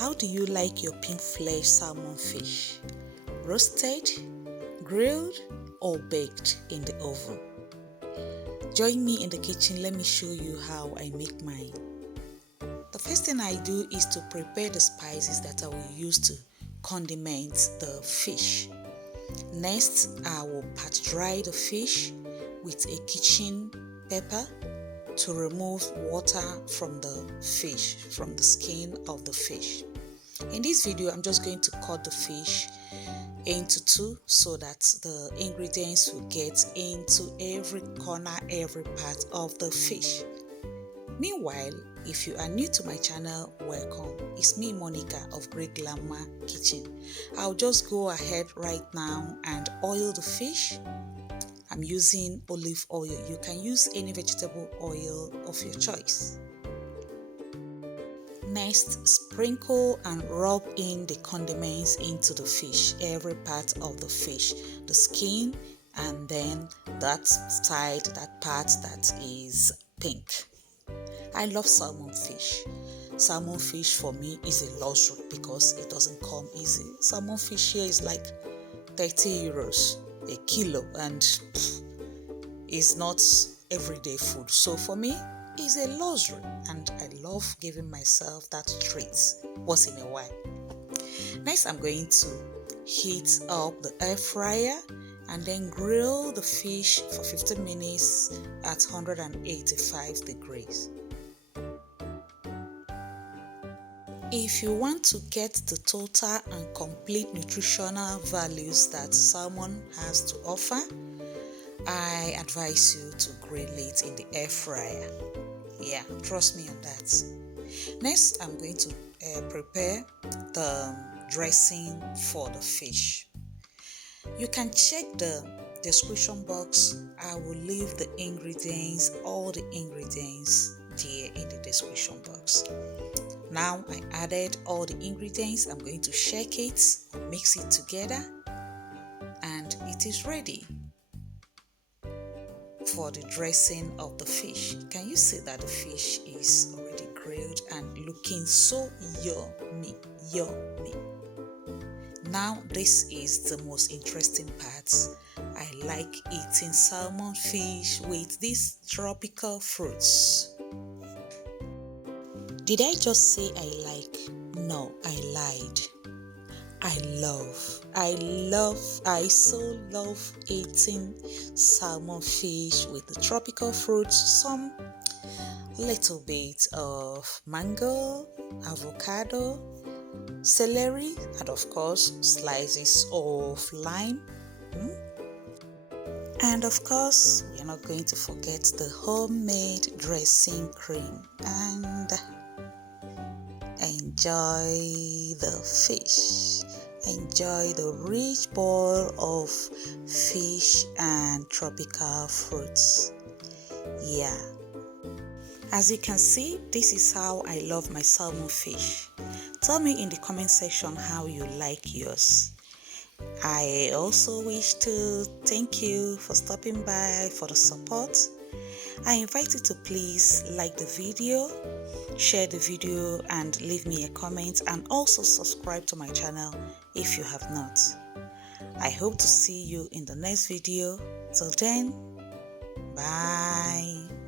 How do you like your pink flesh salmon fish? Roasted, grilled, or baked in the oven? Join me in the kitchen. Let me show you how I make mine. The first thing I do is to prepare the spices that I will use to condiment the fish. Next, I will pat dry the fish with a kitchen pepper to remove water from the fish, from the skin of the fish. In this video, I'm just going to cut the fish into two so that the ingredients will get into every corner, every part of the fish. Meanwhile, if you are new to my channel, welcome. It's me, Monica of Greyglamma Kitchen. I'll just go ahead right now and oil the fish. I'm using olive oil. You can use any vegetable oil of your choice. Next, sprinkle and rub in the condiments into the fish, every part of the fish, the skin, and then that side, that part that is pink. I love salmon fish. Salmon fish for me is a luxury because it doesn't come easy. Salmon fish here is like 30 euros a kilo, and it's not everyday food. So for me, it's a luxury, and I love giving myself that treat once in a while. Next, I'm going to heat up the air fryer and then grill the fish for 15 minutes at 185 degrees. If you want to get the total and complete nutritional values that salmon has to offer, I advise you to grill it in the air fryer. Yeah, trust me on that. Next, I'm going to prepare the dressing for the fish. You can check the description box. I will leave the ingredients, all the ingredients there in the description box. Now I added all the ingredients. I'm going to shake it, mix it together, and it is ready for the dressing of the fish. Can you see that the fish is already grilled and looking so yummy? Now this is the most interesting part. I like eating salmon fish with these tropical fruits. Did I just say I like? No, I lied. I so love eating salmon fish with the tropical fruits, some little bit of mango, avocado, celery, and of course slices of lime. And of course, we're not going to forget the homemade dressing cream. And enjoy the fish. Enjoy the rich bowl of fish and tropical fruits. Yeah. As you can see, this is how I love my salmon fish. Tell me in the comment section how you like yours. I also wish to thank you for stopping by, for the support. I invite you to please like the video, share the video, and leave me a comment, and also subscribe to my channel if you have not. I hope to see you in the next video. Till then, bye.